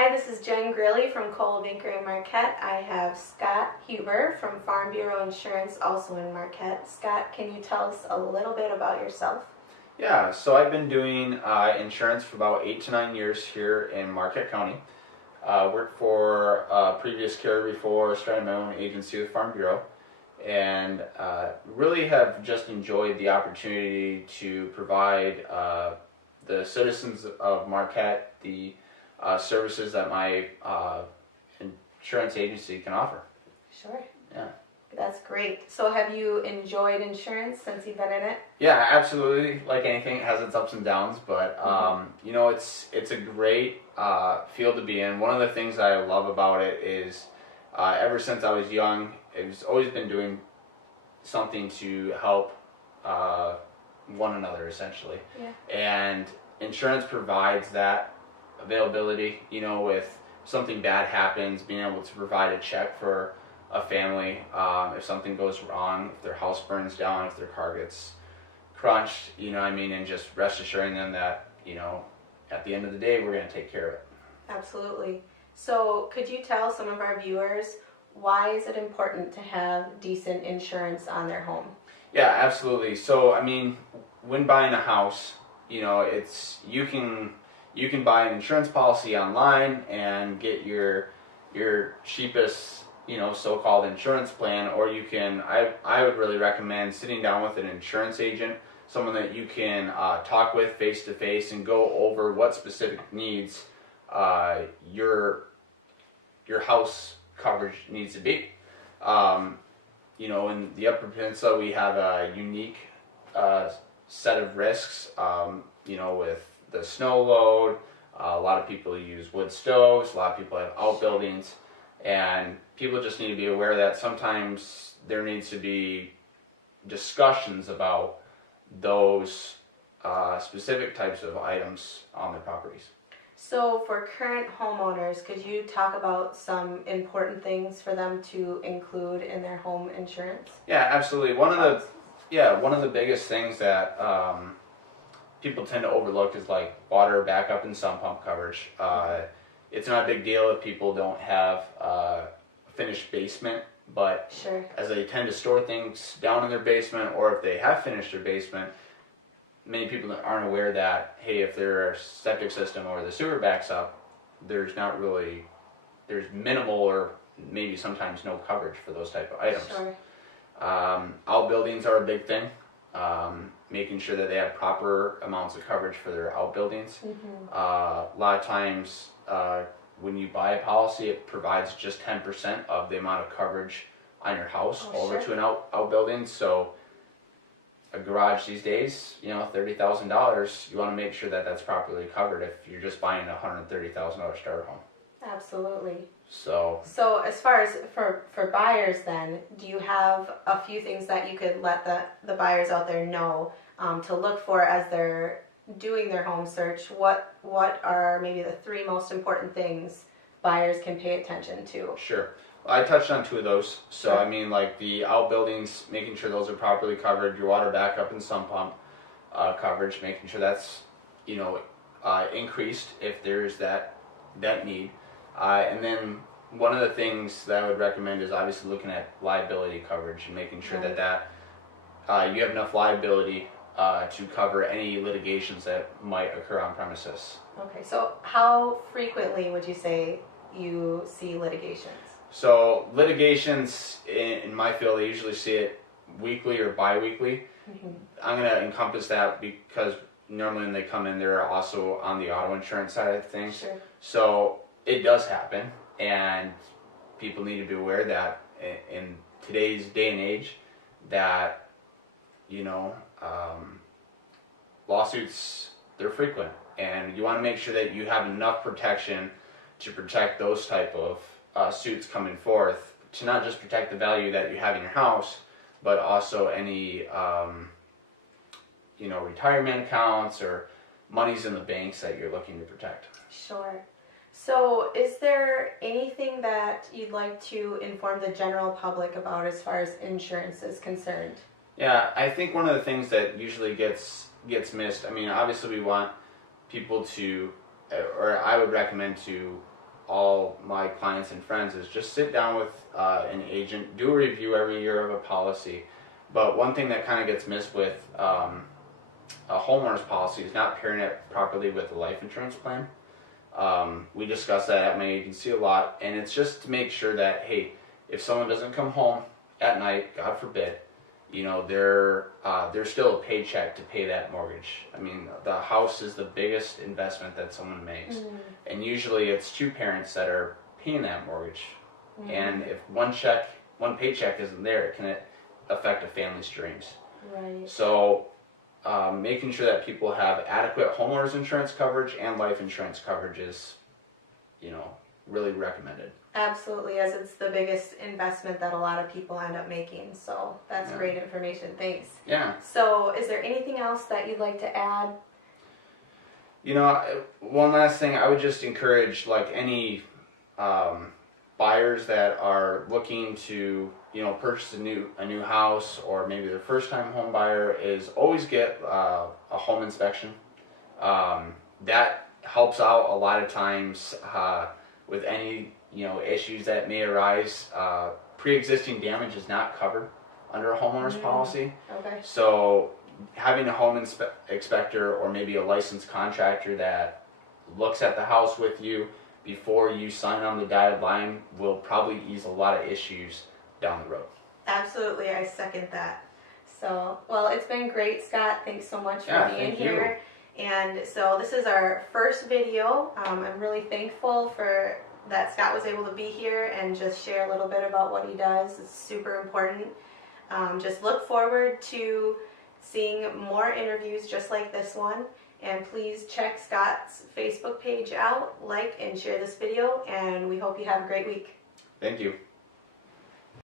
Hi, this is Jen Grille from Cole Banker in Marquette. I have Scott Huber from Farm Bureau Insurance, also in Marquette. Scott, can you tell us a little bit about yourself? Yeah, so I've been doing insurance for about 8 to 9 years here in Marquette County. Worked for a previous carrier before, started my own agency with Farm Bureau, and really have just enjoyed the opportunity to provide the citizens of Marquette the services that my insurance agency can offer. Sure. Yeah. That's great. So have you enjoyed insurance since you've been in it? Yeah, absolutely. Like anything, it has its ups and downs, but it's a great field to be in. One of the things that I love about it is ever since I was young, I've always been doing something to help one another, essentially. Yeah. And insurance provides that availability. With something bad happens, being able to provide a check for a family, if something goes wrong, if their house burns down, if their car gets crunched, and just rest assuring them that, at the end of the day, we're going to take care of it. Absolutely. So could you tell some of our viewers, why is it important to have decent insurance on their home? Yeah, absolutely. So, when buying a house, you can buy an insurance policy online and get your cheapest so-called insurance plan, or you can, I would really recommend sitting down with an insurance agent, someone that you can talk with face to face and go over what specific needs your house coverage needs to be. In the Upper Peninsula, we have a unique set of risks, with the snow load. A lot of people use wood stoves, a lot of people have outbuildings. And people just need to be aware that sometimes there needs to be discussions about those specific types of items on their properties. So for current homeowners, could you talk about some important things for them to include in their home insurance? Yeah, absolutely. One of the biggest things that people tend to overlook is like water backup and sump pump coverage. It's not a big deal if people don't have a finished basement, but Sure. as they tend to store things down in their basement, or if they have finished their basement, many people aren't aware that, hey, if their septic system or the sewer backs up, there's minimal or maybe sometimes no coverage for those type of items. Sure. Outbuildings are a big thing. Making sure that they have proper amounts of coverage for their outbuildings. Mm-hmm. A lot of times, when you buy a policy, it provides just 10% of the amount of coverage on your house over to an outbuilding. So a garage these days, $30,000, you want to make sure that that's properly covered if you're just buying a $130,000 starter home. Absolutely. So as far as for buyers then, do you have a few things that you could let the buyers out there know to look for as they're doing their home search? What are maybe the three most important things buyers can pay attention to? Sure. I touched on two of those. So Sure. like the outbuildings, making sure those are properly covered, your water backup and sump pump coverage, making sure that's increased if there's that need. And then one of the things that I would recommend is obviously looking at liability coverage and making sure Right. that you have enough liability to cover any litigations that might occur on premises. Okay, so how frequently would you say you see litigations? So litigations in my field, I usually see it weekly or bi-weekly. Mm-hmm. I'm going to encompass that because normally when they come in, they're also on the auto insurance side of things. Sure. So it does happen, and people need to be aware that in today's day and age that, lawsuits, they're frequent, and you want to make sure that you have enough protection to protect those type of suits coming forth, to not just protect the value that you have in your house, but also any retirement accounts or monies in the banks that you're looking to protect. Sure. So is there anything that you'd like to inform the general public about as far as insurance is concerned? Yeah, I think one of the things that usually gets missed, obviously we want people to, or I would recommend to all my clients and friends is just sit down with an agent, do a review every year of a policy. But one thing that kind of gets missed with a homeowner's policy is not pairing it properly with a life insurance plan. We discuss that at my agency a lot, and it's just to make sure that, hey, if someone doesn't come home at night, God forbid, you know, there's still a paycheck to pay that mortgage. I mean, the house is the biggest investment that someone makes, and usually it's two parents that are paying that mortgage. And if one paycheck isn't there, it can affect a family's dreams. Right. So making sure that people have adequate homeowners insurance coverage and life insurance coverage is, you know, really recommended. Absolutely, as it's the biggest investment that a lot of people end up making. So that's great information. Thanks. Yeah. So is there anything else that you'd like to add? You know, one last thing, I would just encourage like any buyers that are looking to, you know, purchase a new house, or maybe their first time home buyer, is always get a home inspection. That helps out a lot of times with any, you know, issues that may arise. Pre-existing damage is not covered under a homeowner's policy. Okay. So having a home inspector or maybe a licensed contractor that looks at the house with you before you sign on the dotted line will probably ease a lot of issues down the road. Absolutely, I second that. So, well, it's been great, Scott. Thanks so much for being here. And so this is our first video. I'm really thankful for that Scott was able to be here and just share a little bit about what he does. It's super important. Just look forward to seeing more interviews just like this one. And please check Scott's Facebook page out, like and share this video, and we hope you have a great week. Thank you.